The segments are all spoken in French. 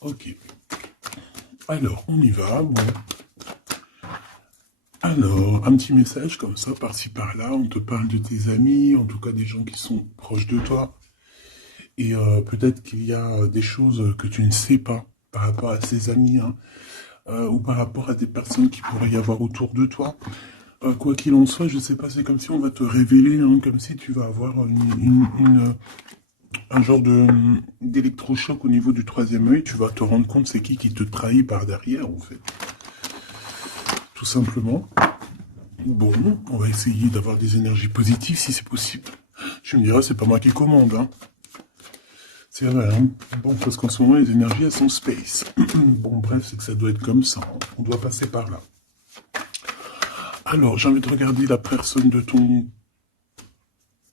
Ok. Alors, on y va. Bon. Alors, un petit message comme ça, par-ci par-là. On te parle de tes amis, en tout cas des gens qui sont proches de toi. Et peut-être qu'il y a des choses que tu ne sais pas par rapport à ces amis, hein, ou par rapport à des personnes qui pourraient y avoir autour de toi. Quoi qu'il en soit, je sais pas, c'est comme si on va te révéler, hein, comme si tu vas avoir un genre de d'électrochoc au niveau du troisième œil. Tu vas te rendre compte c'est qui te trahit par derrière, en fait. Tout simplement. Bon, on va essayer d'avoir des énergies positives si c'est possible. Tu me diras, c'est pas moi qui commande, hein. C'est vrai, hein. Bon, parce qu'en ce moment, les énergies, elles sont space. Bon, bref, c'est que ça doit être comme ça, hein. On doit passer par là. Alors, j'ai envie de regarder la personne de ton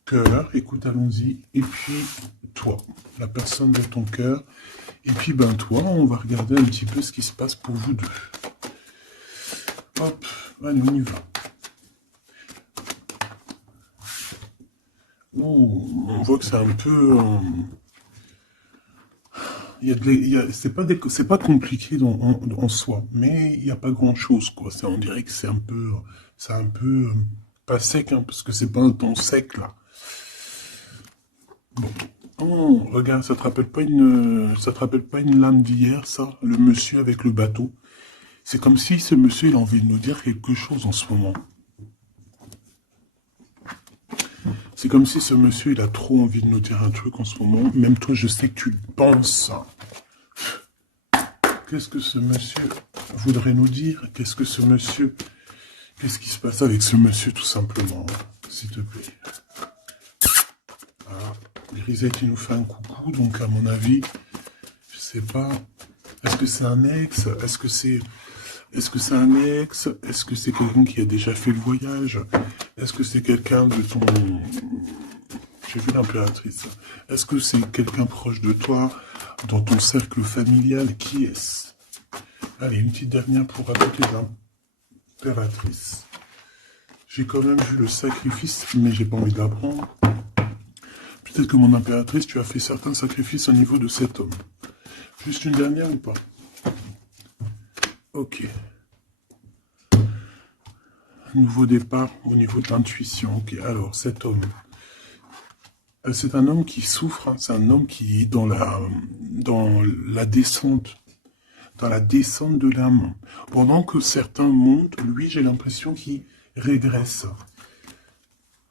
cœur. Écoute, allons-y. Et puis, toi, la personne de ton cœur. Et puis, ben, toi, on va regarder un petit peu ce qui se passe pour vous deux. Hop, allez, on y va. Oh, on voit que c'est un peu... c'est pas compliqué en soi, mais il n'y a pas grand-chose, quoi. On dirait que c'est un peu pas sec, hein, parce que c'est pas un temps sec, là. Bon. Oh, regarde, ça te rappelle pas une lame d'hier, ça? Le monsieur avec le bateau. C'est comme si ce monsieur, il a envie de nous dire quelque chose en ce moment. C'est comme si ce monsieur, il a trop envie de nous dire un truc en ce moment. Même toi, je sais que tu penses. Qu'est-ce que ce monsieur voudrait nous dire? Qu'est-ce qui se passe avec ce monsieur, tout simplement? S'il te plaît. Ah, Grisette, il nous fait un coucou, donc à mon avis, je sais pas. Est-ce que c'est un ex? Est-ce que c'est un ex? Est-ce que c'est quelqu'un qui a déjà fait le voyage? Est-ce que c'est quelqu'un de ton... J'ai vu l'impératrice. Est-ce que c'est quelqu'un proche de toi, dans ton cercle familial? Qui est-ce? Allez, une petite dernière pour avec les impératrices. J'ai quand même vu le sacrifice, mais j'ai pas envie de l'apprendre. Peut-être que mon impératrice, tu as fait certains sacrifices au niveau de cet homme. Juste une dernière ou pas? Ok. Nouveau départ au niveau de l'intuition. Ok, alors cet homme. C'est un homme qui souffre, hein. C'est un homme qui est dans la descente. Dans la descente de l'âme. Pendant que certains montent, lui, j'ai l'impression qu'il régresse.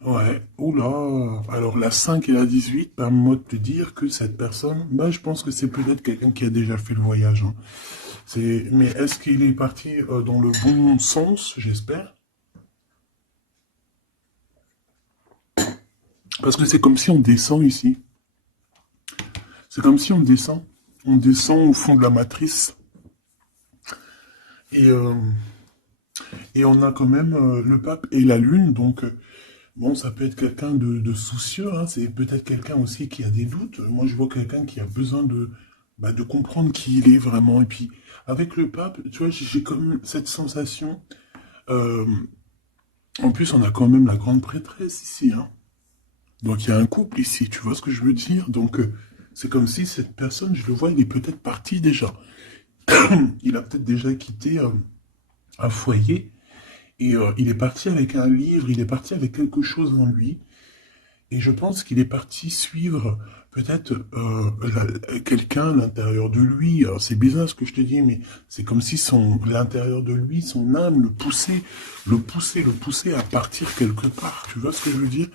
Ouais, oula. Alors la 5 et la 18 permettent de te dire que cette personne, bah, je pense que c'est peut-être quelqu'un qui a déjà fait le voyage, hein. Mais est-ce qu'il est parti dans le bon sens, j'espère? Parce que c'est comme si on descend ici. C'est comme si on descend. On descend au fond de la matrice. Et, euh, et on a quand même le pape et la lune, donc bon, ça peut être quelqu'un de soucieux, hein. C'est peut-être quelqu'un aussi qui a des doutes. Moi, je vois quelqu'un qui a besoin de comprendre qui il est vraiment. Et puis, avec le pape, tu vois, j'ai quand même cette sensation. euh, En plus, on a quand même la grande prêtresse ici, hein. Donc, il y a un couple ici, tu vois ce que je veux dire? Donc, c'est comme si cette personne, je le vois, il est peut-être parti déjà. Il a peut-être déjà quitté un foyer. Et il est parti avec un livre, il est parti avec quelque chose en lui. Et je pense qu'il est parti suivre peut-être quelqu'un à l'intérieur de lui. Alors c'est bizarre ce que je te dis, mais c'est comme si l'intérieur de lui, son âme le poussait à partir quelque part. Tu vois ce que je veux dire?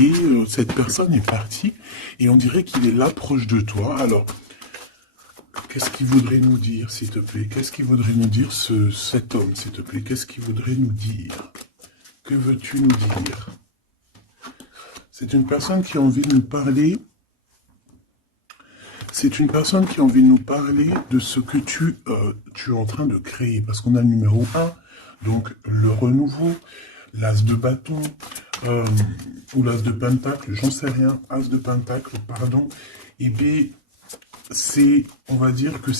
Et cette personne est partie, et on dirait qu'il est là proche de toi. Alors, qu'est-ce qu'il voudrait nous dire, s'il te plaît? Qu'est-ce qu'il voudrait nous dire, cet homme, s'il te plaît? Qu'est-ce qu'il voudrait nous dire? Que veux-tu nous dire? C'est une personne qui a envie de nous parler. C'est une personne qui a envie de nous parler de ce que tu es en train de créer. Parce qu'on a le numéro 1, donc le renouveau, l'as de bâton, ou l'as de pentacle, j'en sais rien, as de pentacle, pardon. Et bien, on va dire que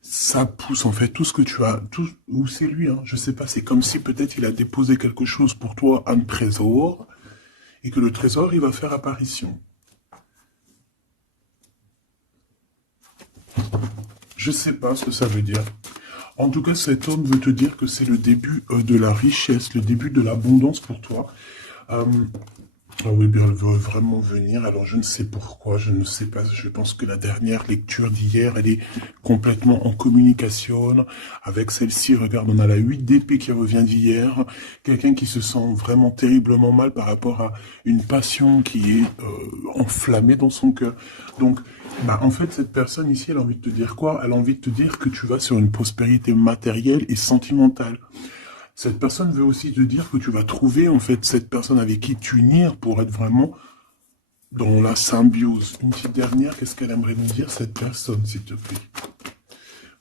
ça pousse en fait tout ce que tu as, ou c'est lui, hein, je sais pas, c'est comme si peut-être il a déposé quelque chose pour toi, un trésor, et que le trésor, il va faire apparition. Je sais pas ce que ça veut dire. En tout cas, cet homme veut te dire que c'est le début de la richesse, le début de l'abondance pour toi. Euh, Ah oui, bien, elle veut vraiment venir. Alors, je ne sais pourquoi, je ne sais pas. Je pense que la dernière lecture d'hier, elle est complètement en communication avec celle-ci. Regarde, on a la 8 d'épée qui revient d'hier. Quelqu'un qui se sent vraiment terriblement mal par rapport à une passion qui est enflammée dans son cœur. Donc, bah, en fait, cette personne ici, elle a envie de te dire quoi? Elle a envie de te dire que tu vas sur une prospérité matérielle et sentimentale. Cette personne veut aussi te dire que tu vas trouver en fait cette personne avec qui t'unir pour être vraiment dans la symbiose. Une petite dernière, qu'est-ce qu'elle aimerait nous dire cette personne, s'il te plaît?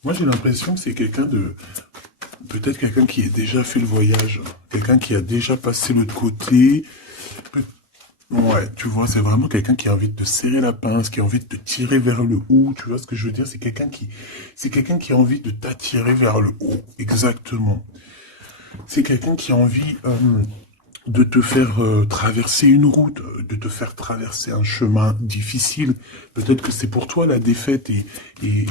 Moi j'ai l'impression que c'est quelqu'un de... Peut-être quelqu'un qui a déjà fait le voyage, quelqu'un qui a déjà passé l'autre côté. Ouais, tu vois, c'est vraiment quelqu'un qui a envie de te serrer la pince, qui a envie de te tirer vers le haut. Tu vois ce que je veux dire? C'est quelqu'un qui a envie de t'attirer vers le haut. Exactement. C'est quelqu'un qui a envie de te faire traverser une route, de te faire traverser un chemin difficile. Peut-être que c'est pour toi la défaite et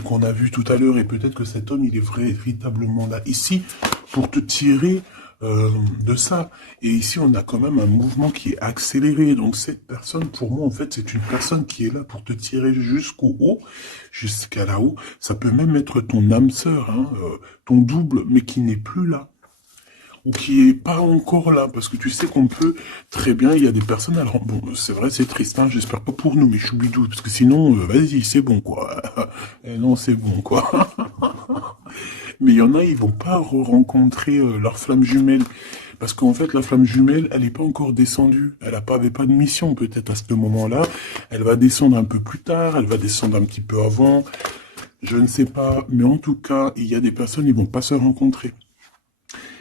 qu'on a vu tout à l'heure, et peut-être que cet homme, il est véritablement là, ici, pour te tirer de ça. Et ici, on a quand même un mouvement qui est accéléré. Donc cette personne, pour moi, en fait, c'est une personne qui est là pour te tirer jusqu'au haut, jusqu'à là-haut. Ça peut même être ton âme sœur, hein, ton double, mais qui n'est plus là ou qui est pas encore là, parce que tu sais qu'on peut très bien, il y a des personnes, alors bon, c'est vrai, c'est triste, hein, j'espère pas pour nous, mais choubidou, parce que sinon, vas-y, c'est bon, quoi. Et non, c'est bon, quoi. Mais il y en a, ils vont pas rencontrer leur flamme jumelle, parce qu'en fait, la flamme jumelle, elle n'est pas encore descendue, avait pas de mission, peut-être, à ce moment-là, elle va descendre un peu plus tard, elle va descendre un petit peu avant, je ne sais pas, mais en tout cas, il y a des personnes, ils vont pas se rencontrer.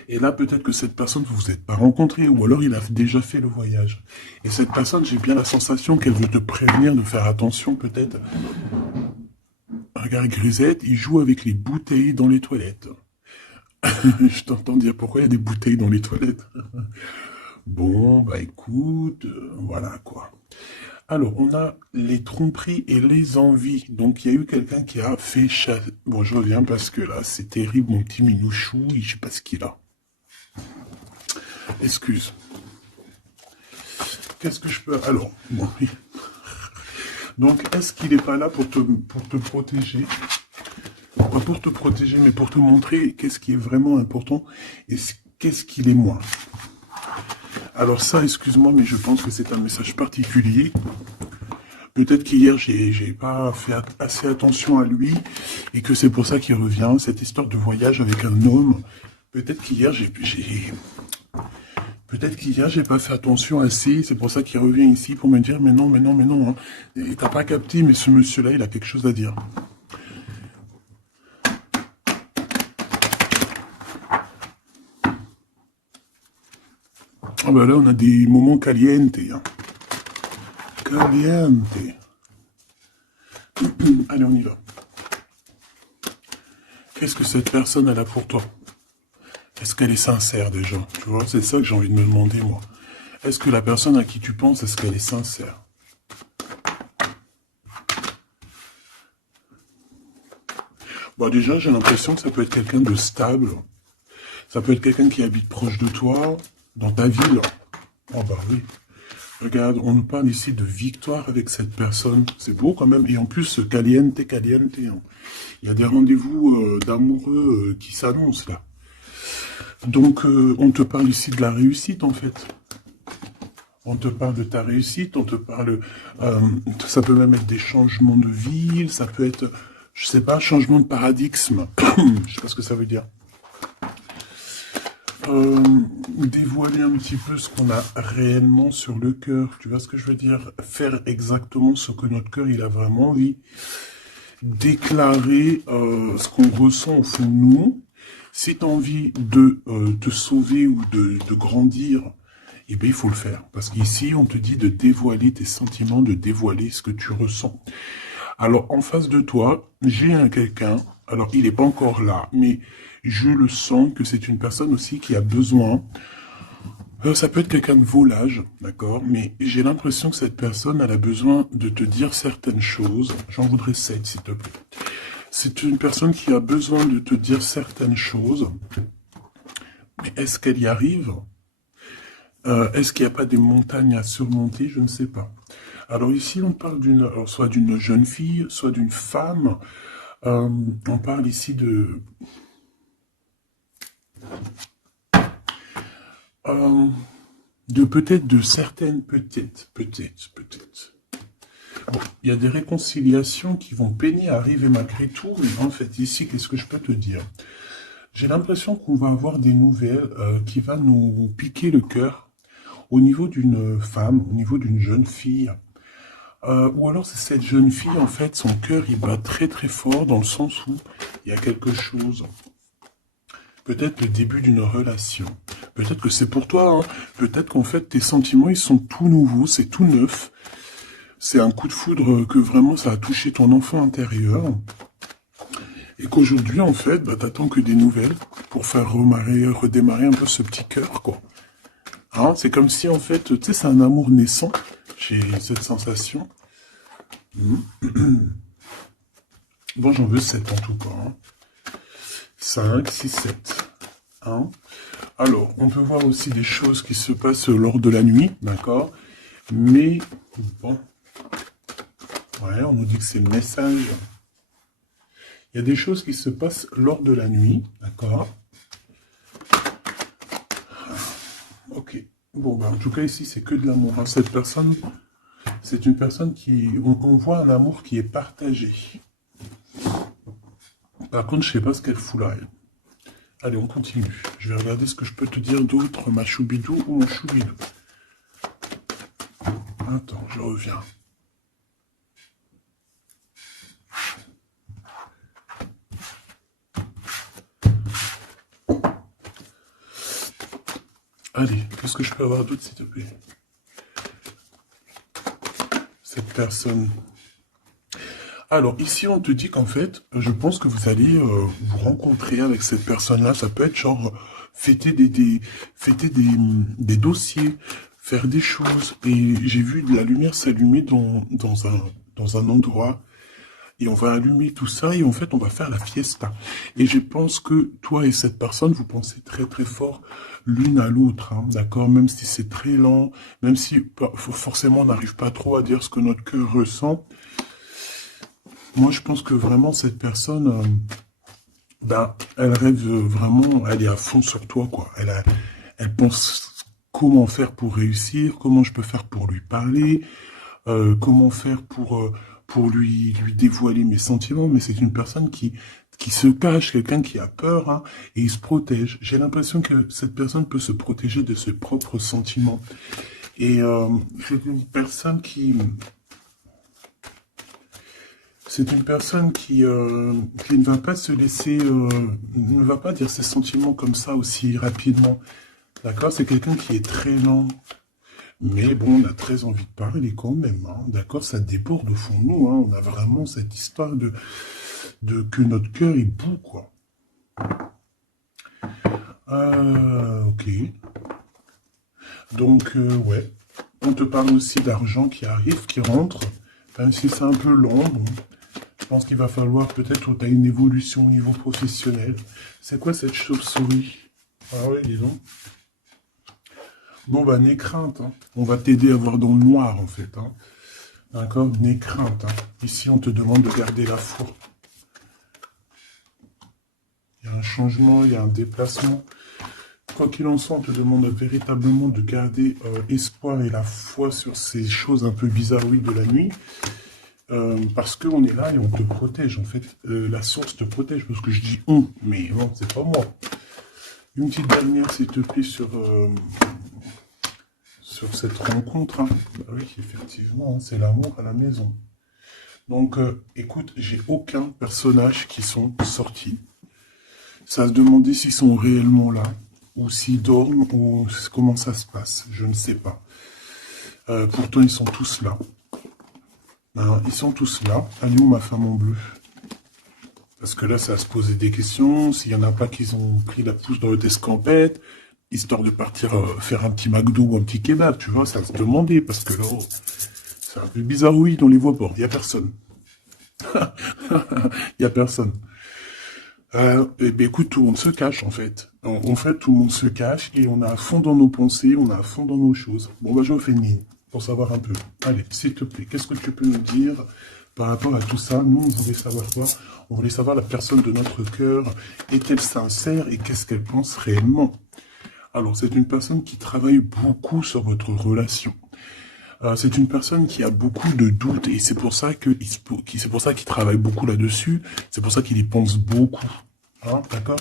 Et là, peut-être que cette personne, vous vous êtes pas rencontré, ou alors il a déjà fait le voyage. Et cette personne, j'ai bien la sensation qu'elle veut te prévenir de faire attention, peut-être. Regarde, Grisette, il joue avec les bouteilles dans les toilettes. Je t'entends dire pourquoi il y a des bouteilles dans les toilettes. Bon, bah écoute, voilà quoi. Alors, on a les tromperies et les envies. Donc, il y a eu quelqu'un qui a fait... Bon, je reviens parce que là, c'est terrible, mon petit minouchou, je sais pas ce qu'il a. Excuse. Qu'est-ce que je peux... Alors, bon, oui. Donc, est-ce qu'il n'est pas là pour te protéger? Pas pour te protéger, mais pour te montrer qu'est-ce qui est vraiment important et qu'est-ce qu'il est moins. Alors ça, excuse-moi, mais je pense que c'est un message particulier. Peut-être qu'hier, j'ai pas fait assez attention à lui et que c'est pour ça qu'il revient, cette histoire de voyage avec un homme. Peut-être qu'hier, Peut-être qu'hier, j'ai pas fait attention assez, c'est pour ça qu'il revient ici pour me dire, mais non, mais non, mais non, hein. T'as pas capté, mais ce monsieur-là, il a quelque chose à dire. Ah ben là, on a des moments caliente, hein. Caliente. Allez, on y va. Qu'est-ce que cette personne, elle a pour toi? Est-ce qu'elle est sincère, déjà? Tu vois, c'est ça que j'ai envie de me demander, moi. Est-ce que la personne à qui tu penses, est-ce qu'elle est sincère? Bon, déjà, j'ai l'impression que ça peut être quelqu'un de stable. Ça peut être quelqu'un qui habite proche de toi, dans ta ville. Oh bah oui. Regarde, on nous parle ici de victoire avec cette personne. C'est beau quand même. Et en plus, caliente, caliente. Hein. Il y a des rendez-vous d'amoureux qui s'annoncent là. Donc, on te parle ici de la réussite en fait. On te parle de ta réussite, on te parle... ça peut même être des changements de ville, ça peut être, je sais pas, changement de paradigme. Je sais pas ce que ça veut dire. Dévoiler un petit peu ce qu'on a réellement sur le cœur. Tu vois ce que je veux dire? Faire exactement ce que notre cœur, il a vraiment envie. Déclarer ce qu'on ressent au fond de nous. Si tu as envie de te sauver ou de grandir, eh bien, il faut le faire. Parce qu'ici, on te dit de dévoiler tes sentiments, de dévoiler ce que tu ressens. Alors, en face de toi, j'ai quelqu'un, alors il n'est pas encore là, mais je le sens que c'est une personne aussi qui a besoin. Ça peut être quelqu'un de volage, d'accord, mais j'ai l'impression que cette personne, elle a besoin de te dire certaines choses. J'en voudrais 7, s'il te plaît. C'est une personne qui a besoin de te dire certaines choses, mais est-ce qu'elle y arrive? Est-ce qu'il n'y a pas des montagnes à surmonter? Je ne sais pas. Alors ici, on parle soit d'une jeune fille, soit d'une femme. On parle ici euh, de peut-être de certaines, peut-être. Bon, il y a des réconciliations qui vont peiner à arriver malgré tout, mais en fait, ici, qu'est-ce que je peux te dire? J'ai l'impression qu'on va avoir des nouvelles qui vont nous piquer le cœur au niveau d'une femme, au niveau d'une jeune fille. Ou alors c'est cette jeune fille, en fait, son cœur, il bat très très fort dans le sens où il y a quelque chose. Peut-être le début d'une relation. Peut-être que c'est pour toi, hein. Peut-être qu'en fait, tes sentiments, ils sont tout nouveaux, c'est tout neuf. C'est un coup de foudre que vraiment ça a touché ton enfant intérieur. Et qu'aujourd'hui, en fait, bah, t'attends que des nouvelles pour faire redémarrer un peu ce petit cœur, quoi. Hein, c'est comme si, en fait, tu sais, c'est un amour naissant. J'ai cette sensation. Bon, j'en veux 7 en tout cas. Hein. 5, 6, 7. Hein. Alors, on peut voir aussi des choses qui se passent lors de la nuit, d'accord? Mais, bon. Ouais, on nous dit que c'est le message. Il y a des choses qui se passent lors de la nuit, d'accord? Ok. Bon, bah, en tout cas, ici, c'est que de l'amour. Hein. Cette personne, c'est une personne qui... On voit un amour qui est partagé. Par contre, je sais pas ce qu'elle fout là, elle. Allez, on continue. Je vais regarder ce que je peux te dire d'autre, ma choubidou ou mon choubidou. Attends, je reviens. Allez, qu'est-ce que je peux avoir d'autre, s'il te plaît? Cette personne. Alors, ici, on te dit qu'en fait, je pense que vous allez vous rencontrer avec cette personne-là. Ça peut être genre fêter des dossiers, faire des choses. Et j'ai vu de la lumière s'allumer dans un endroit. Et on va allumer tout ça et en fait, on va faire la fiesta. Et je pense que toi et cette personne, vous pensez très très fort l'une à l'autre, hein, d'accord? Même si c'est très lent, même si forcément on n'arrive pas trop à dire ce que notre cœur ressent. Moi, je pense que vraiment, cette personne, ben, elle rêve vraiment, elle est à fond sur toi, quoi. Elle pense comment faire pour réussir, comment je peux faire pour lui parler, comment faire pour lui dévoiler mes sentiments, mais c'est une personne qui se cache, quelqu'un qui a peur, hein, et il se protège. J'ai l'impression que cette personne peut se protéger de ses propres sentiments. Et c'est une personne qui... C'est une personne qui ne va pas se laisser... ne va pas dire ses sentiments comme ça aussi rapidement. D'accord? C'est quelqu'un qui est très lent. Mais bon, on a très envie de parler quand même, hein, d'accord? Ça déborde au fond de nous, hein, on a vraiment cette histoire de que notre cœur est bout, quoi. Ok. Donc, ouais. On te parle aussi d'argent qui arrive, qui rentre, même si c'est un peu long. Bon. Je pense qu'il va falloir peut-être que tu as une évolution au niveau professionnel. C'est quoi cette chauve-souris? Ah ouais, dis donc. Bon, bah, n'aie crainte. Hein. On va t'aider à voir dans le noir, en fait. Hein. D'accord? N'aie crainte. Hein. Ici, on te demande de garder la foi. Il y a un changement, il y a un déplacement. Quoi qu'il en soit, on te demande véritablement de garder espoir et la foi sur ces choses un peu bizarroïdes de la nuit. Parce qu'on est là et on te protège. En fait, la source te protège. Parce que je dis on, mais non, c'est pas moi. Une petite dernière, s'il te plaît, sur cette rencontre. Hein. Bah oui, effectivement, hein, c'est l'amour à la maison. Donc, écoute, j'ai aucun personnage qui sont sortis. Ça se demandait s'ils sont réellement là, ou s'ils dorment, ou comment ça se passe. Je ne sais pas. Pourtant, ils sont tous là. Alors, ils sont tous là. À nous, ma femme en bleu. Parce que là, ça va se poser des questions. S'il n'y en a pas qui ont pris la pousse dans le escampette, histoire de partir faire un petit McDo ou un petit kebab, tu vois, ça va se demander. Parce que là, oh, c'est un peu bizarre, oui, on les voit pas. Il n'y a personne. Il n'y a personne. Eh ben, écoute, tout le monde se cache, en fait. En fait, tout le monde se cache et on est à fond dans nos pensées, on est à fond dans nos choses. Bon, bah, je refais une ligne pour savoir un peu. Allez, s'il te plaît, qu'est-ce que tu peux nous dire par rapport à tout ça? Nous, on voulait savoir quoi? On voulait savoir la personne de notre cœur. Est-elle sincère et qu'est-ce qu'elle pense réellement? Alors, c'est une personne qui travaille beaucoup sur votre relation. C'est une personne qui a beaucoup de doutes et c'est pour ça c'est pour ça qu'il travaille beaucoup là-dessus. C'est pour ça qu'il y pense beaucoup. Hein, d'accord?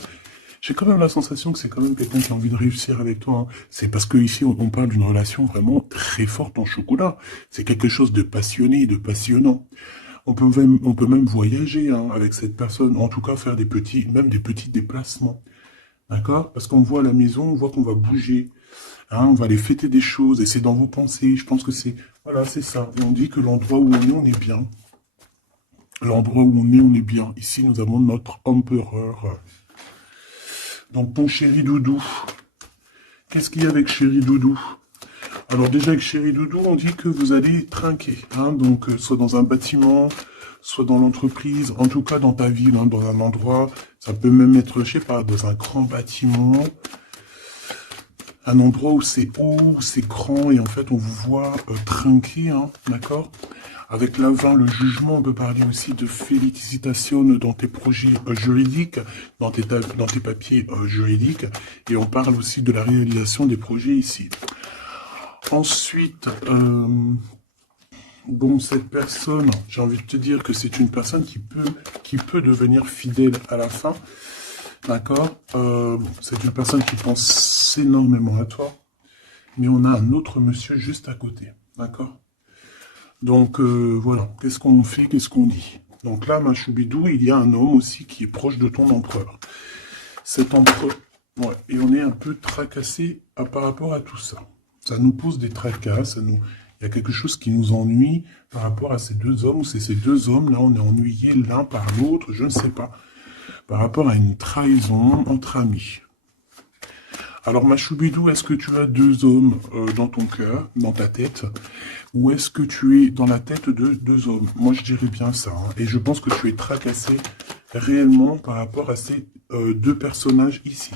J'ai quand même la sensation que c'est quand même quelqu'un qui a envie de réussir avec toi. Hein. C'est parce que ici on parle d'une relation vraiment très forte en chocolat. C'est quelque chose de passionné, de passionnant. On peut même voyager hein, avec cette personne. En tout cas, faire même des petits déplacements. D'accord? Parce qu'on voit à la maison, on voit qu'on va bouger. Hein, on va aller fêter des choses et c'est dans vos pensées. Je pense que voilà, c'est ça. Et on dit que l'endroit où on est bien. L'endroit où on est bien. Ici, nous avons notre empereur. Donc, mon chéri doudou. Qu'est-ce qu'il y a avec chéri doudou? Alors, déjà, avec chéri doudou, on dit que vous allez trinquer. Hein, donc, soit dans un bâtiment, soit dans l'entreprise, en tout cas dans ta ville, hein, dans un endroit. Ça peut même être, je sais pas, dans un grand bâtiment. Un endroit où c'est haut, où c'est grand, et en fait, on vous voit trinquer, hein, d'accord? Avec l'avant, le jugement, on peut parler aussi de félicitations dans tes projets juridiques, dans tes papiers juridiques, et on parle aussi de la réalisation des projets ici. Ensuite, bon, cette personne, j'ai envie de te dire que c'est une personne qui peut devenir fidèle à la fin. D'accord. C'est une personne qui pense énormément à toi. Mais on a un autre monsieur juste à côté. D'accord. Donc, voilà. Qu'est-ce qu'on fait? Qu'est-ce qu'on dit? Donc là, ma choubidou, il y a un homme aussi qui est proche de ton empereur. Cet empereur... Ouais. Et on est un peu tracassé par rapport à tout ça. Ça nous pose des tracas. Il y a quelque chose qui nous ennuie par rapport à ces deux hommes. Ou c'est ces deux hommes, là, on est ennuyés l'un par l'autre. Je ne sais pas. Par rapport à une trahison entre amis. Alors, ma choubidou, est-ce que tu as deux hommes dans ton cœur, dans ta tête, ou est-ce que tu es dans la tête de deux hommes? Moi, je dirais bien ça. Hein, et je pense que tu es tracassé réellement par rapport à ces deux personnages ici.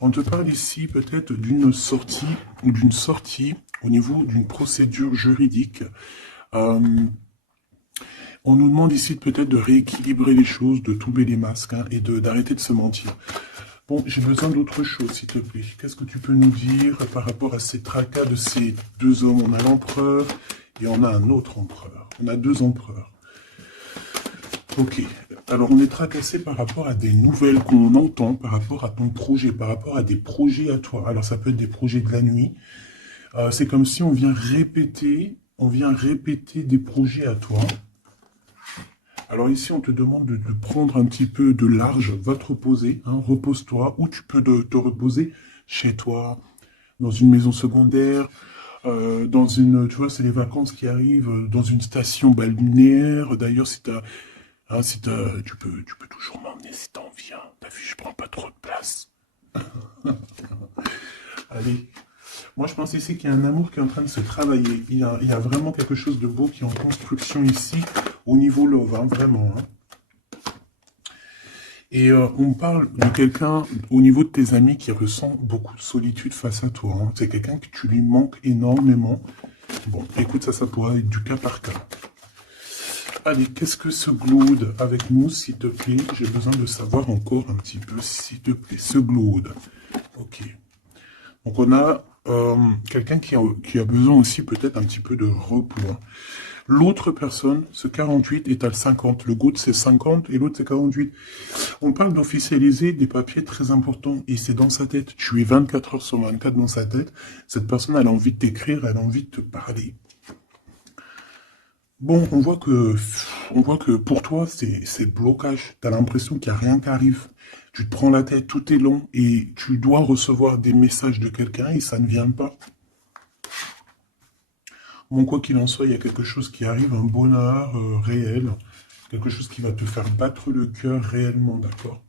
On te parle ici peut-être d'une sortie ou d'une sortie au niveau d'une procédure juridique. On nous demande ici peut-être de rééquilibrer les choses, de tomber les masques hein, et d'arrêter de se mentir. Bon, j'ai besoin d'autre chose, s'il te plaît. Qu'est-ce que tu peux nous dire par rapport à ces tracas de ces deux hommes? On a l'empereur et on a un autre empereur. On a deux empereurs. Ok. Alors, on est tracassé par rapport à des nouvelles qu'on entend, par rapport à ton projet, par rapport à des projets à toi. Alors, ça peut être des projets de la nuit. C'est comme si on vient répéter des projets à toi. Alors ici, on te demande de prendre un petit peu de large, va te reposer, hein, repose-toi, ou tu peux te reposer chez toi, dans une maison secondaire, dans une, tu vois, c'est les vacances qui arrivent, dans une station balnéaire. D'ailleurs, tu peux toujours m'emmener si t'en viens. T'as vu, je prends pas trop de place. Allez. Moi, je pense ici qu'il y a un amour qui est en train de se travailler. Il y a vraiment quelque chose de beau qui est en construction ici, au niveau love, hein, vraiment. Hein. Et on parle de quelqu'un, au niveau de tes amis, qui ressent beaucoup de solitude face à toi. Hein. C'est quelqu'un que tu lui manques énormément. Bon, écoute, ça pourra être du cas par cas. Allez, qu'est-ce que ce glaude avec nous, s'il te plaît? J'ai besoin de savoir encore un petit peu, s'il te plaît. Ce glaude. Ok. Donc, on a quelqu'un qui a besoin aussi peut-être un petit peu de repos. Hein. L'autre personne, ce 48, est à 50. Le GOAT, c'est 50 et l'autre, c'est 48. On parle d'officialiser des papiers très importants et c'est dans sa tête. Tu es 24 heures sur 24 dans sa tête. Cette personne, elle a envie de t'écrire, elle a envie de te parler. Bon, on voit que pour toi, c'est blocage. Tu as l'impression qu'il n'y a rien qui arrive. Tu te prends la tête, tout est long et tu dois recevoir des messages de quelqu'un et ça ne vient pas. Bon, quoi qu'il en soit, il y a quelque chose qui arrive, un bonheur réel, quelque chose qui va te faire battre le cœur réellement, d'accord?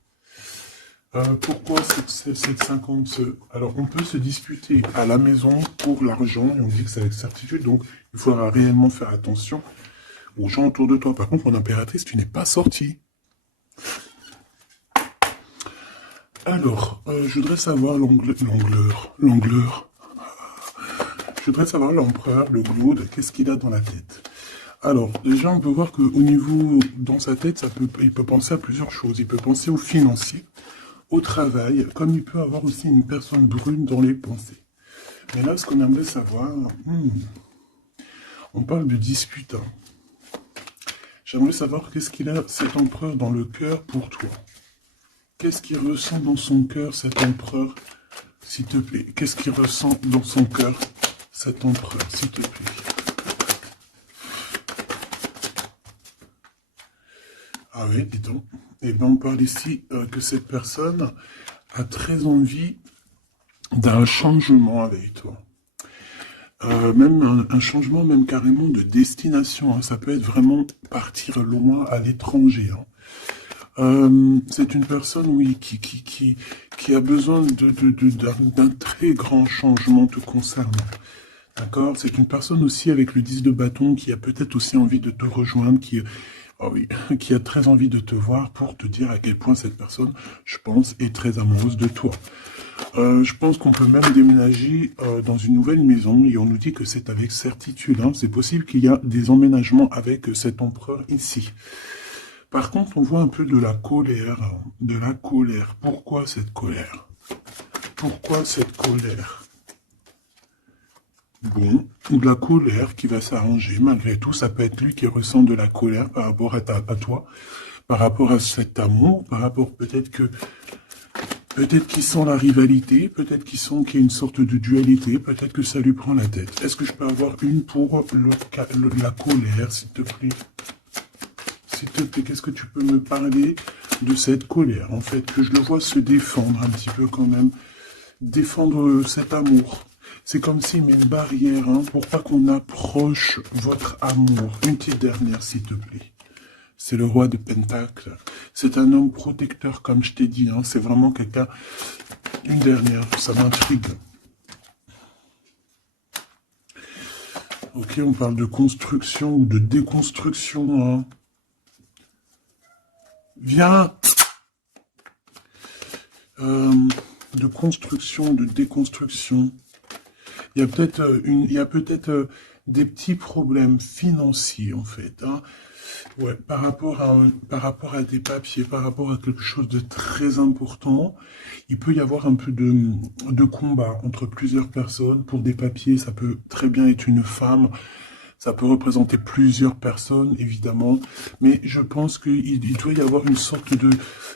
Pourquoi cette 50? Alors, on peut se disputer à la maison pour l'argent, et on dit que c'est avec certitude, donc il faudra réellement faire attention aux gens autour de toi. Par contre, mon impératrice, tu n'es pas sortie. Alors, je voudrais savoir l'angleur. Je voudrais savoir l'empereur, le Glaude, qu'est-ce qu'il a dans la tête. Alors, déjà, on peut voir qu'au niveau, dans sa tête, il peut penser à plusieurs choses. Il peut penser au financier, au travail, comme il peut avoir aussi une personne brune dans les pensées. Mais là, ce qu'on aimerait savoir, on parle de dispute. J'aimerais savoir qu'est-ce qu'il a, cet empereur, dans le cœur pour toi. Qu'est-ce qu'il ressent dans son cœur, cet empereur, s'il te plaît? Qu'est-ce qu'il ressent dans son cœur, cet empereur, s'il te plaît? Ah oui, dis donc. Eh bien, on parle ici que cette personne a très envie d'un changement avec toi. Même un changement, même carrément de destination. Hein. Ça peut être vraiment partir loin à l'étranger. Hein. C'est une personne, oui, qui a besoin d'un très grand changement te concernant. D'accord? C'est une personne aussi avec le 10 de bâton qui a peut-être aussi envie de te rejoindre, oh oui, qui a très envie de te voir pour te dire à quel point cette personne, je pense, est très amoureuse de toi. Je pense qu'on peut même déménager dans une nouvelle maison et on nous dit que c'est avec certitude. Hein. C'est possible qu'il y a des emménagements avec cet empereur ici. Par contre, on voit un peu de la colère. De la colère. Pourquoi cette colère? Pourquoi cette colère? Bon, ou de la colère qui va s'arranger. Malgré tout, ça peut être lui qui ressent de la colère par rapport à toi, par rapport à cet amour, par rapport peut-être qu'il sent la rivalité, peut-être qu'il sent qu'il y a une sorte de dualité, peut-être que ça lui prend la tête. Est-ce que je peux avoir une pour la colère, s'il te plaît? S'il te plaît, qu'est-ce que tu peux me parler de cette colère? En fait, que je le vois se défendre un petit peu quand même. Défendre cet amour. C'est comme s'il met une barrière pour pas qu'on approche votre amour. Une petite dernière, s'il te plaît. C'est le roi de Pentacle. C'est un homme protecteur, comme je t'ai dit. C'est vraiment quelqu'un... Une dernière, ça m'intrigue. Ok, on parle de construction ou de déconstruction. Viens. De construction, de déconstruction. Il y a peut-être des petits problèmes financiers, en fait. Ouais, par rapport à des papiers, par rapport à quelque chose de très important, il peut y avoir un peu de combat entre plusieurs personnes. Pour des papiers, ça peut très bien être une femme. Ça peut représenter plusieurs personnes, évidemment, mais je pense qu'il doit y avoir une sorte de...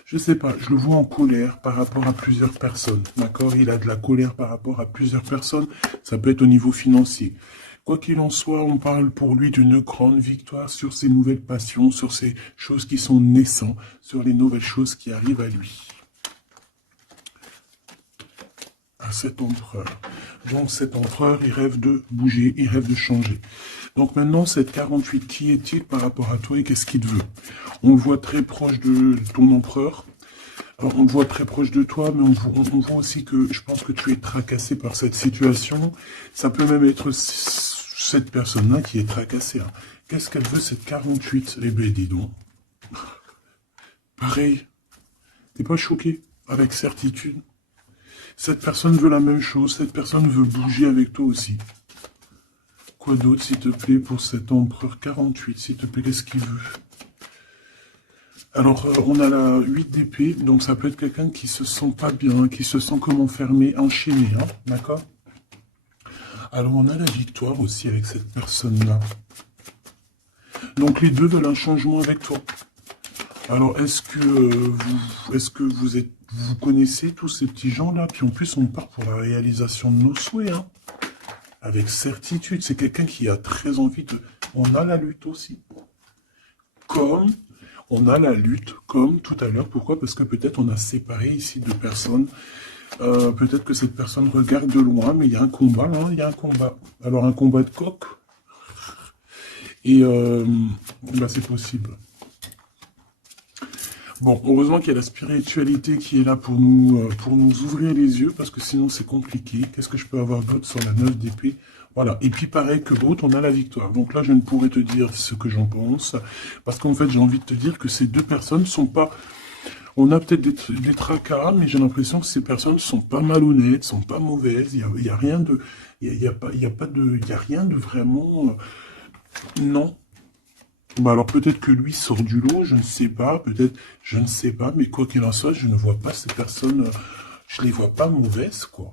Je sais pas, je le vois en colère par rapport à plusieurs personnes, d'accord? Il a de la colère par rapport à plusieurs personnes, ça peut être au niveau financier. Quoi qu'il en soit, on parle pour lui d'une grande victoire sur ses nouvelles passions, sur ces choses qui sont naissantes, sur les nouvelles choses qui arrivent à lui. À cet empereur. Donc cet empereur, il rêve de bouger, il rêve de changer. Donc maintenant, cette 48, qui est-il par rapport à toi et qu'est-ce qu'il veut? On le voit très proche de ton empereur. Alors, on le voit très proche de toi, mais on voit aussi que je pense que tu es tracassé par cette situation. Ça peut même être cette personne-là qui est tracassée. Qu'est-ce qu'elle veut, cette 48, les bébés, dis donc? Pareil. T'es pas choqué? Avec certitude. Cette personne veut la même chose. Cette personne veut bouger avec toi aussi. Quoi d'autre, s'il te plaît, pour cet empereur 48, s'il te plaît, qu'est-ce qu'il veut? Alors, on a la 8 d'épée, donc ça peut être quelqu'un qui se sent pas bien, qui se sent comme enfermé, enchaîné, d'accord? Alors, on a la victoire aussi avec cette personne-là. Donc, les deux veulent un changement avec toi. Alors, est-ce que vous connaissez tous ces petits gens-là? Puis en plus, on part pour la réalisation de nos souhaits, avec certitude, c'est quelqu'un qui a très envie de... On a la lutte aussi. Comme on a la lutte, comme tout à l'heure. Pourquoi? Parce que peut-être on a séparé ici deux personnes. Peut-être que cette personne regarde de loin, mais il y a un combat, il y a un combat. Alors un combat de coq. Et c'est possible. Bon, heureusement qu'il y a la spiritualité qui est là pour nous ouvrir les yeux, parce que sinon c'est compliqué. Qu'est-ce que je peux avoir d'autre sur la 9 d'épée? Voilà, et puis pareil que l'autre, on a la victoire. Donc là, je ne pourrais te dire ce que j'en pense, parce qu'en fait, j'ai envie de te dire que ces deux personnes sont pas... On a peut-être des tracas, mais j'ai l'impression que ces personnes sont pas malhonnêtes, sont pas mauvaises. Il y a rien de... Il y a pas, il y a pas de... Il y a rien de vraiment... Non. Bah alors peut-être que lui sort du lot, je ne sais pas, peut-être, je ne sais pas, mais quoi qu'il en soit, je ne vois pas ces personnes, je les vois pas mauvaises, quoi.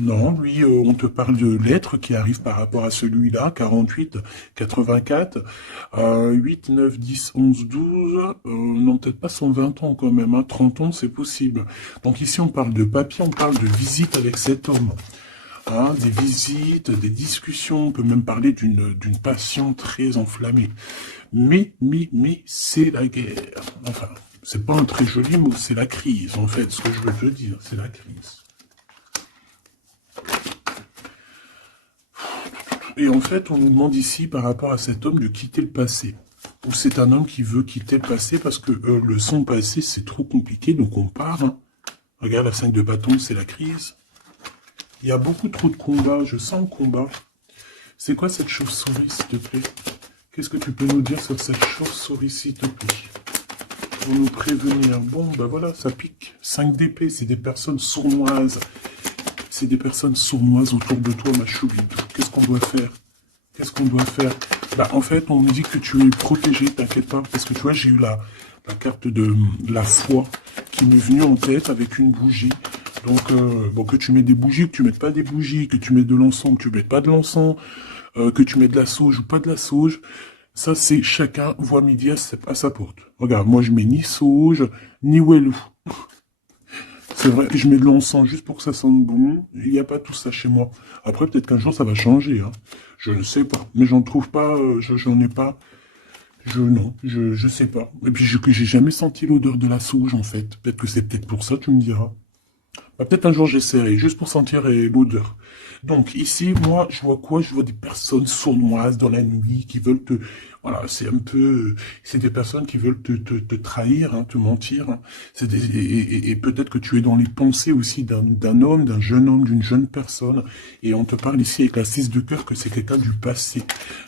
Non, lui, on te parle de lettres qui arrivent par rapport à celui-là, 48, 84, 8, 9, 10, 11, 12, non, peut-être pas 120 ans quand même, hein, 30 ans, c'est possible. Donc ici, on parle de papier, on parle de visite avec cet homme. Hein, des visites, des discussions, on peut même parler d'une passion très enflammée. Mais, c'est la guerre. Enfin, c'est pas un très joli mot, c'est la crise, en fait, ce que je veux te dire, c'est la crise. Et en fait, on nous demande ici, par rapport à cet homme, de quitter le passé. Ou c'est un homme qui veut quitter le passé parce que le son passé, c'est trop compliqué, donc on part. Hein. Regarde, la 5 de bâton, c'est la crise. Il y a beaucoup trop de combats, je sens le combat. C'est quoi cette chauve-souris, s'il te plaît? Qu'est-ce que tu peux nous dire sur cette chauve-souris, s'il te plaît? Pour nous prévenir. Bon, ben voilà, ça pique. 5 d'épée, c'est des personnes sournoises. C'est des personnes sournoises autour de toi, ma choubine. Qu'est-ce qu'on doit faire? Qu'est-ce qu'on doit faire? Bah, en fait, on me dit que tu es protégé, t'inquiète pas. Parce que tu vois, j'ai eu la carte de la foi qui m'est venue en tête avec une bougie. Donc, bon, que tu mets des bougies, que tu mettes pas des bougies, que tu mets de l'encens, que tu mettes pas de l'encens, que tu mets de la sauge ou pas de la sauge, ça, c'est chacun voit midi à sa porte. Regarde, moi, je mets ni sauge, ni wellou. C'est vrai, je mets de l'encens juste pour que ça sente bon. Il n'y a pas tout ça chez moi. Après, peut-être qu'un jour, ça va changer. Hein. Je ne sais pas. Mais j'en trouve pas, j'en ai pas. Non, je sais pas. Et puis, j'ai jamais senti l'odeur de la sauge, en fait. Peut-être que c'est peut-être pour ça, tu me diras. Bah, peut-être un jour j'essaierai, juste pour sentir l'odeur. Donc ici, moi, je vois quoi? Je vois des personnes sournoises dans la nuit qui veulent te... Voilà, c'est un peu... C'est des personnes qui veulent te trahir, hein, te mentir. Hein. Et peut-être que tu es dans les pensées aussi d'un homme, d'un jeune homme, d'une jeune personne. Et on te parle ici avec la 6 de cœur que c'est quelqu'un du passé.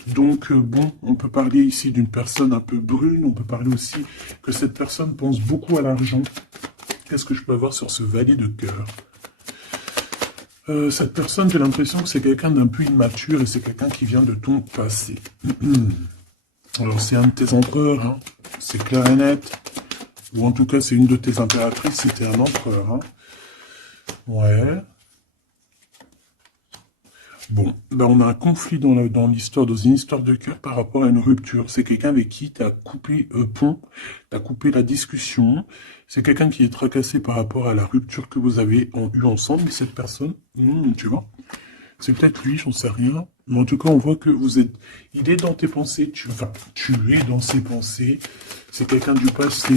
Donc, bon, on peut parler ici d'une personne un peu brune. On peut parler aussi que cette personne pense beaucoup à l'argent. Qu'est-ce que je peux avoir sur ce valet de cœur? Cette personne, j'ai l'impression que c'est quelqu'un d'un peu immature et c'est quelqu'un qui vient de ton passé. Alors, c'est un de tes empereurs, hein. C'est clair et net. Ou en tout cas, c'est une de tes impératrices, c'était un empereur. Hein. Ouais. Bon, ben on a un conflit dans l'histoire, dans une histoire de cœur par rapport à une rupture. C'est quelqu'un avec qui tu as coupé pont, tu as coupé la discussion. C'est quelqu'un qui est tracassé par rapport à la rupture que vous avez eue ensemble. Mais cette personne, tu vois, c'est peut-être lui, j'en sais rien. Mais en tout cas, on voit que vous êtes... Il est dans tes pensées, tu es dans ses pensées. C'est quelqu'un du passé.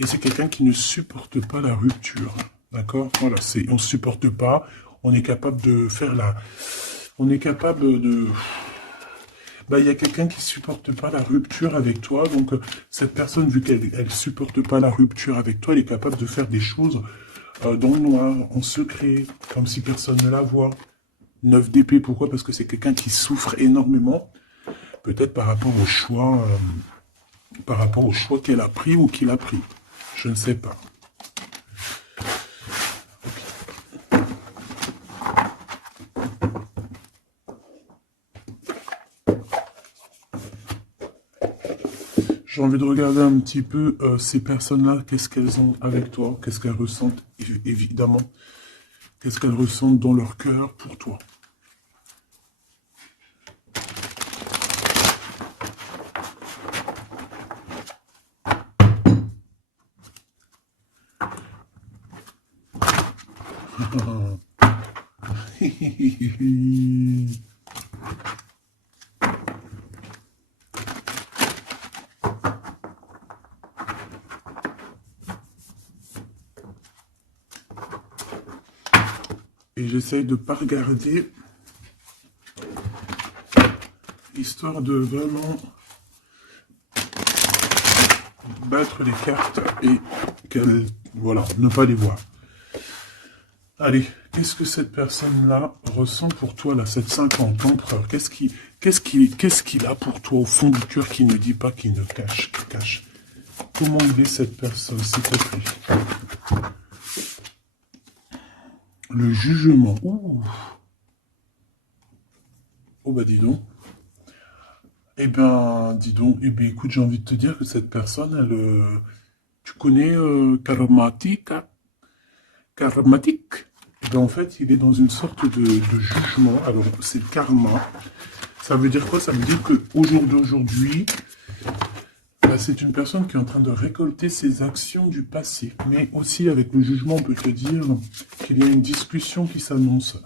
Et c'est quelqu'un qui ne supporte pas la rupture. D'accord? Voilà, on ne supporte pas. On est capable de faire on est capable de... Bah, il y a quelqu'un qui supporte pas la rupture avec toi, donc cette personne, vu qu'elle supporte pas la rupture avec toi, elle est capable de faire des choses dans le noir, en secret, comme si personne ne la voit. 9 d'épée, pourquoi? Parce que c'est quelqu'un qui souffre énormément, peut-être par rapport au choix qu'elle a pris ou qu'il a pris. Je ne sais pas. J'ai envie de regarder un petit peu ces personnes-là, qu'est-ce qu'elles ont avec toi, qu'est-ce qu'elles ressentent, évidemment, qu'est-ce qu'elles ressentent dans leur cœur pour toi. Et j'essaye de ne pas regarder, histoire de vraiment battre les cartes et qu'elle, voilà, ne pas les voir. Allez, qu'est-ce que cette personne-là ressent pour toi, là, cette 50 empereur? Qu'est-ce qu'il a pour toi au fond du cœur qui ne dit pas, qui ne cache, qui cache? Comment il est cette personne, s'il te plaît? Le jugement. Ouh. Oh bah dis donc. Eh ben, dis donc. Eh ben, écoute, j'ai envie de te dire que cette personne, elle, tu connais Karmatique, hein? Karmatique. Eh ben, en fait, il est dans une sorte de jugement. Alors, c'est le karma. Ça veut dire quoi? Ça veut dire qu'au jour d'aujourd'hui, bah, c'est une personne qui est en train de récolter ses actions du passé. Mais aussi, avec le jugement, on peut te dire qu'il y a une discussion qui s'annonce.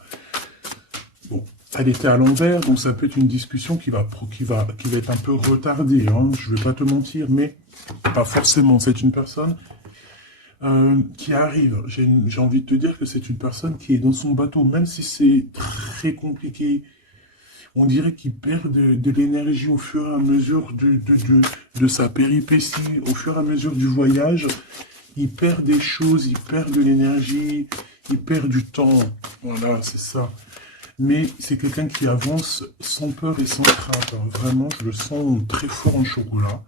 Bon, elle était à l'envers, donc ça peut être une discussion qui va être un peu retardée, hein, je ne vais pas te mentir, mais pas forcément. C'est une personne qui arrive. J'ai envie de te dire que c'est une personne qui est dans son bateau, même si c'est très compliqué. On dirait qu'il perd de l'énergie au fur et à mesure de sa péripétie, au fur et à mesure du voyage. Il perd des choses, il perd de l'énergie, il perd du temps. Voilà, c'est ça. Mais c'est quelqu'un qui avance sans peur et sans crainte. Hein. Vraiment, je le sens très fort en chocolat.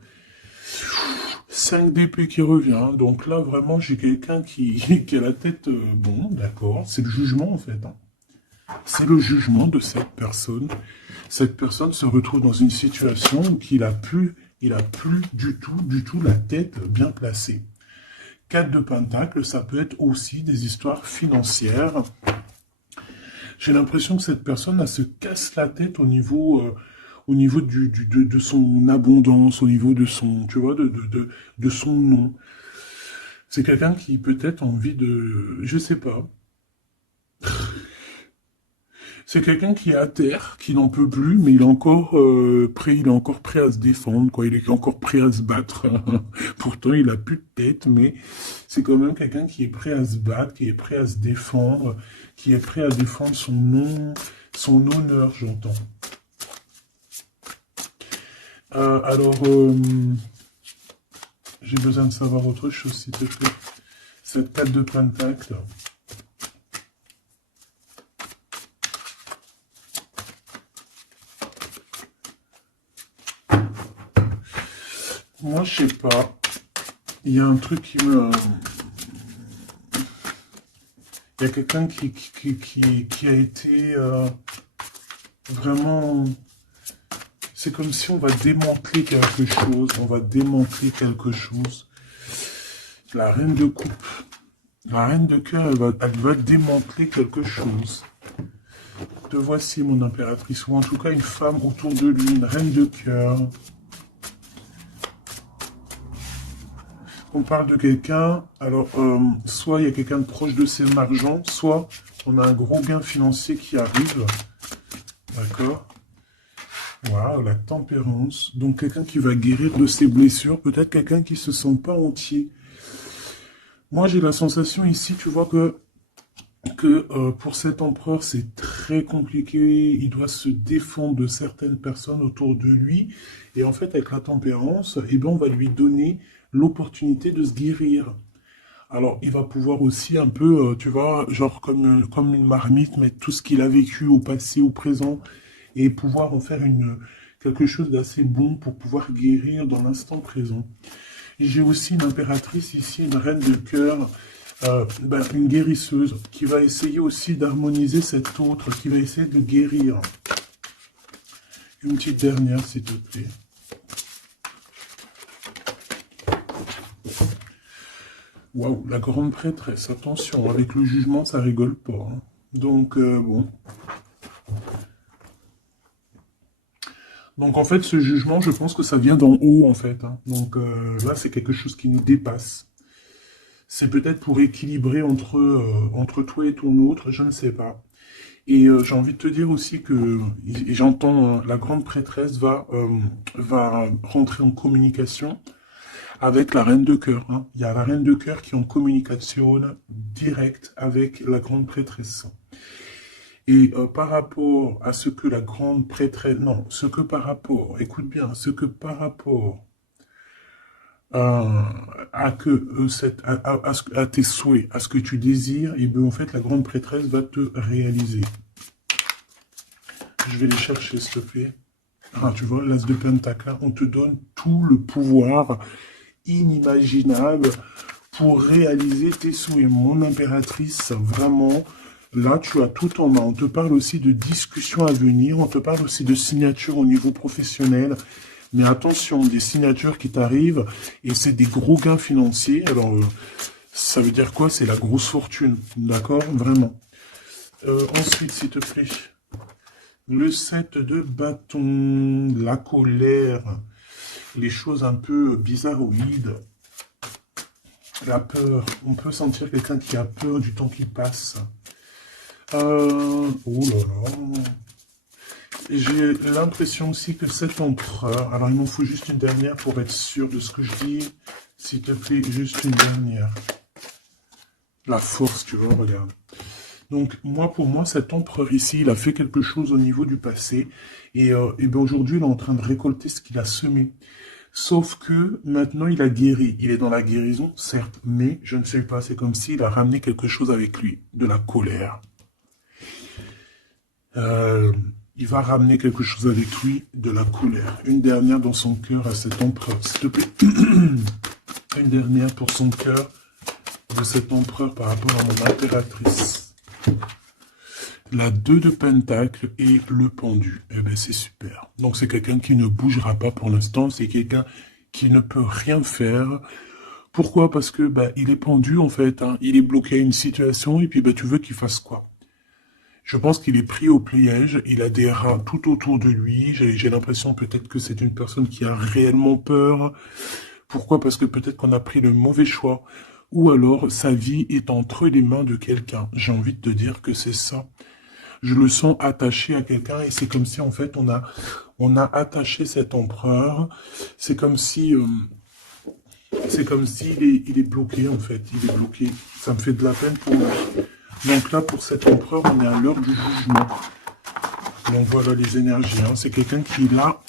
5 d'épée qui revient. Donc là, vraiment, j'ai quelqu'un qui a la tête... bon, d'accord. C'est le jugement, en fait. Hein. C'est le jugement de cette personne. Cette personne se retrouve dans une situation où il a plus du tout la tête bien placée. 4 de Pentacle, ça peut être aussi des histoires financières. J'ai l'impression que cette personne, elle se casse la tête au niveau de son abondance, au niveau de son, tu vois, de son nom. C'est quelqu'un qui peut-être a envie de, je sais pas. C'est quelqu'un qui est à terre, qui n'en peut plus, mais il est encore prêt à se défendre, quoi. Il est encore prêt à se battre. Pourtant, il a plus de tête, mais c'est quand même quelqu'un qui est prêt à se battre, qui est prêt à se défendre, qui est prêt à défendre son nom, son honneur, j'entends. J'ai besoin de savoir autre chose, s'il te plaît. Cette 4 de Pentacle. Moi, je sais pas. Il y a un truc qui me... Il y a quelqu'un qui a été vraiment... C'est comme si on va démanteler quelque chose. On va démanteler quelque chose. La reine de coupe. La reine de cœur, elle va démanteler quelque chose. Te voici, mon impératrice. Ou en tout cas, une femme autour de lui. Une reine de cœur. On parle de quelqu'un, alors soit il y a quelqu'un de proche de son argent, soit on a un gros gain financier qui arrive, d'accord? Voilà, la tempérance, donc quelqu'un qui va guérir de ses blessures, peut-être quelqu'un qui se sent pas entier. Moi j'ai la sensation ici, tu vois que pour cet empereur c'est très compliqué, il doit se défendre de certaines personnes autour de lui, et en fait avec la tempérance, eh ben, on va lui donner l'opportunité de se guérir. Alors, il va pouvoir aussi un peu, tu vois, genre comme une marmite, mettre tout ce qu'il a vécu au passé, au présent, et pouvoir en faire quelque chose d'assez bon pour pouvoir guérir dans l'instant présent. J'ai aussi une impératrice ici, une reine de cœur, une guérisseuse, qui va essayer aussi d'harmoniser cet autre, qui va essayer de guérir. Une petite dernière, s'il te plaît. Waouh, la grande prêtresse, attention, avec le jugement, ça rigole pas. Hein. Donc, bon. Donc, en fait, ce jugement, je pense que ça vient d'en haut, en fait. Hein. Donc, là, c'est quelque chose qui nous dépasse. C'est peut-être pour équilibrer entre toi et ton autre, je ne sais pas. Et j'ai envie de te dire aussi que, et j'entends, la grande prêtresse va rentrer en communication avec la reine de cœur. Hein. Il y a la reine de cœur qui est en communication directe avec la grande prêtresse. Et par rapport à ce que la grande prêtresse... Non, ce que par rapport... Écoute bien, ce que par rapport euh, à tes souhaits, à ce que tu désires, et bien en fait la grande prêtresse va te réaliser. Je vais les chercher s'il te plaît. Ah, tu vois, l'as de Pentacle, on te donne tout le pouvoir inimaginable pour réaliser tes souhaits. Mon impératrice, vraiment, là, tu as tout en main. On te parle aussi de discussions à venir, on te parle aussi de signatures au niveau professionnel. Mais attention, des signatures qui t'arrivent, et c'est des gros gains financiers. Alors, ça veut dire quoi? C'est la grosse fortune, d'accord? Vraiment. Ensuite, s'il te plaît, le 7 de bâton, la colère, les choses un peu bizarroïdes, la peur. On peut sentir quelqu'un qui a peur du temps qui passe. Oh là là. J'ai l'impression aussi que cet empereur... Alors, il m'en faut juste une dernière pour être sûr de ce que je dis. S'il te plaît, juste une dernière. La force, tu vois, regarde. Donc, moi, pour moi, cet empereur ici, il a fait quelque chose au niveau du passé. Et ben aujourd'hui, il est en train de récolter ce qu'il a semé. Sauf que maintenant, il a guéri. Il est dans la guérison, certes, mais je ne sais pas, c'est comme s'il a ramené quelque chose avec lui. De la colère. Il va ramener quelque chose avec lui, de la colère. Une dernière dans son cœur à cet empereur, s'il te plaît. Une dernière pour son cœur de cet empereur par rapport à mon impératrice. La 2 de Pentacle et le pendu. Eh bien, c'est super. Donc, c'est quelqu'un qui ne bougera pas pour l'instant. C'est quelqu'un qui ne peut rien faire. Pourquoi? Parce que il est pendu, en fait. Hein. Il est bloqué à une situation et puis tu veux qu'il fasse quoi? Je pense qu'il est pris au piège. Il a des rats tout autour de lui. J'ai l'impression peut-être que c'est une personne qui a réellement peur. Pourquoi? Parce que peut-être qu'on a pris le mauvais choix. Ou alors, sa vie est entre les mains de quelqu'un. J'ai envie de te dire que c'est ça. Je le sens attaché à quelqu'un et c'est comme si, en fait, on a attaché cet empereur. C'est comme si il est bloqué, en fait. Il est bloqué. Ça me fait de la peine pour moi. Donc là, pour cet empereur, on est à l'heure du jugement. Donc voilà les énergies. Hein. C'est quelqu'un qui est là.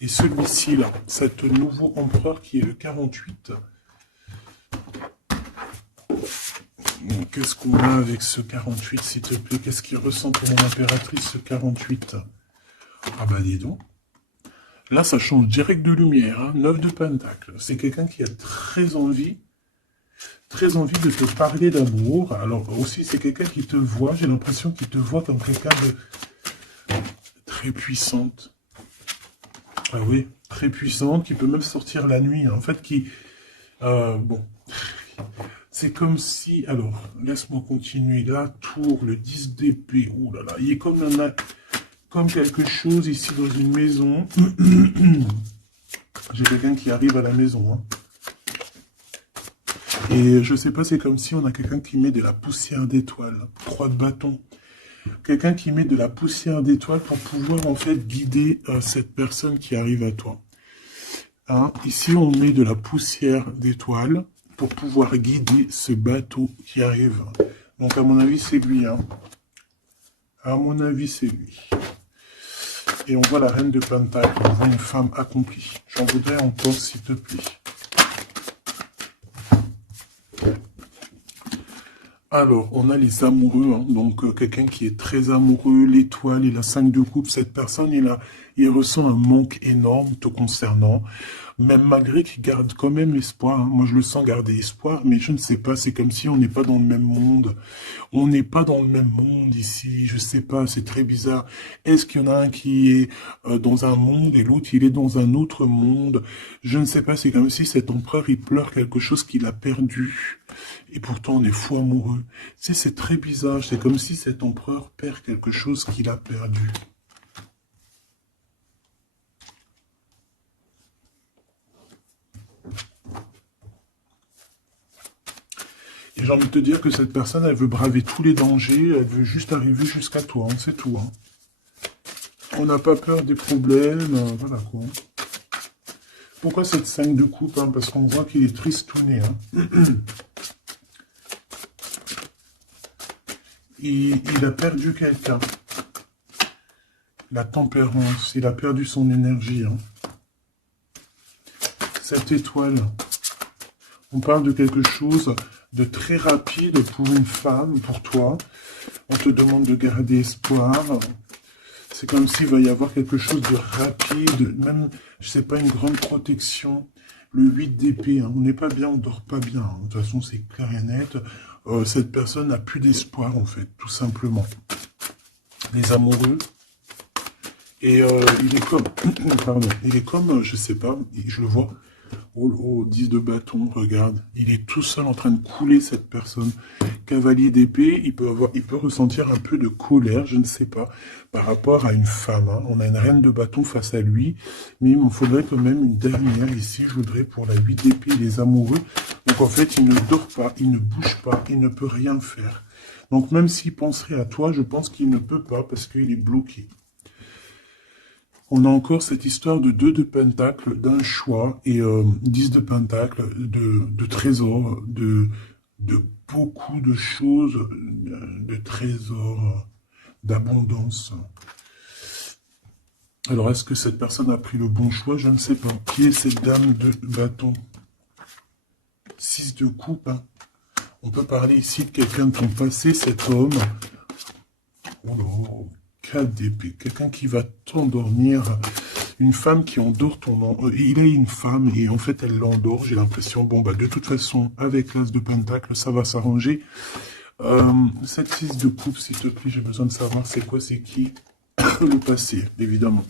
Et celui-ci, là, cet nouveau empereur qui est le 48. Qu'est-ce qu'on a avec ce 48, s'il te plaît? Qu'est-ce qu'il ressent pour mon impératrice, ce 48? Ah bah dis donc. Là, ça change direct de lumière. Hein. 9 de Pentacle. C'est quelqu'un qui a très envie de te parler d'amour. Alors aussi, c'est quelqu'un qui te voit. J'ai l'impression qu'il te voit comme quelqu'un de très puissante. Ah oui, très puissante, qui peut même sortir la nuit. En fait, qui... bon... C'est comme si, alors, laisse-moi continuer, la tour, le 10 d'épée, ouh là là, il est comme quelque chose ici dans une maison. J'ai quelqu'un qui arrive à la maison, hein. Et je sais pas, c'est comme si on a quelqu'un qui met de la poussière d'étoile, 3 de bâton. Quelqu'un qui met de la poussière d'étoile pour pouvoir en fait guider cette personne qui arrive à toi. Hein, ici, on met de la poussière d'étoile pour pouvoir guider ce bateau qui arrive. Donc, à mon avis, c'est lui. Hein. À mon avis, c'est lui. Et on voit la reine de Pentacle. On voit une femme accomplie. J'en voudrais encore, s'il te plaît. Alors, on a les amoureux. Hein. Donc, quelqu'un qui est très amoureux, l'étoile et la 5 de coupe. Cette personne, il ressent un manque énorme te concernant. Même malgré qu'il garde quand même l'espoir. Hein. Moi, je le sens garder espoir, mais je ne sais pas. C'est comme si on n'est pas dans le même monde. On n'est pas dans le même monde ici. Je sais pas. C'est très bizarre. Est-ce qu'il y en a un qui est dans un monde et l'autre, il est dans un autre monde? Je ne sais pas. C'est comme si cet empereur, il pleure quelque chose qu'il a perdu. Et pourtant, on est fou amoureux. Tu sais, c'est très bizarre. C'est comme si cet empereur perd quelque chose qu'il a perdu. Et j'ai envie de te dire que cette personne, elle veut braver tous les dangers, elle veut juste arriver jusqu'à toi, hein, c'est tout. Hein. On n'a pas peur des problèmes, voilà quoi. Pourquoi cette 5 de coupe? Hein, parce qu'on voit qu'il est tristouné. Hein. Il a perdu quelqu'un. La tempérance, il a perdu son énergie. Hein. cette étoile. On parle de quelque chose de très rapide pour une femme, pour toi. On te demande de garder espoir. C'est comme s'il va y avoir quelque chose de rapide, même, je sais pas, une grande protection. Le 8 d'épée, hein, on n'est pas bien, on dort pas bien. Hein. De toute façon, c'est clair et net. Cette personne n'a plus d'espoir, en fait, tout simplement. Les amoureux. Et il est comme, pardon, il est comme, je sais pas, je le vois, au 10 de bâton, regarde, il est tout seul en train de couler cette personne. Cavalier d'épée, il peut ressentir un peu de colère, je ne sais pas, par rapport à une femme. Hein. On a une reine de bâton face à lui, mais il m'en faudrait quand même une dernière ici, je voudrais pour la 8 d'épée, les amoureux. Donc en fait, il ne dort pas, il ne bouge pas, il ne peut rien faire. Donc même s'il penserait à toi, je pense qu'il ne peut pas parce qu'il est bloqué. On a encore cette histoire de 2 de pentacle, d'un choix, et 10 de pentacle, de trésors, de beaucoup de choses, de trésors, d'abondance. Alors, est-ce que cette personne a pris le bon choix? Je ne sais pas. Qui est cette dame de bâton? 6 de coupe. Hein. On peut parler ici de quelqu'un de ton passé, cet homme. Oh là, 4 d'épée, quelqu'un qui va t'endormir, une femme qui endort ton... Il a une femme et en fait elle l'endort, j'ai l'impression, bon bah de toute façon, avec l'as de pentacle, ça va s'arranger. Cette 6 de coupe, s'il te plaît, j'ai besoin de savoir c'est quoi, c'est qui, le passé, évidemment.